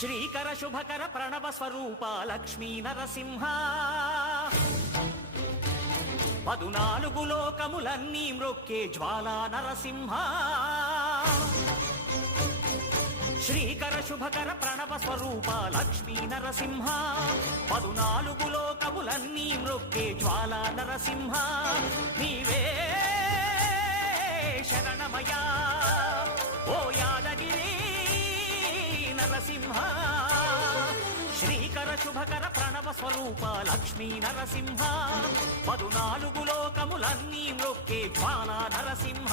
శ్రీకర శుభకర ప్రణవ స్వరూప లక్ష్మీ నరసింహ 14 లోకములన్నీ మ్రొక్కే జ్వాలా నరసింహ శ్రీకర శుభకర ప్రణవ స్వరూప లక్ష్మీ నరసింహ 14 లోకములన్నీ మ్రొక్కే జ్వాలా నరసింహ నీవే శరణమయా ఓ యాదగిరి నరసింహ శ్రీకర శుభకర ప్రణవ స్వరూప లక్ష్మీ నరసింహ 14 లోకములన్నీ మ్రొక్కే జ్వాలా నరసింహ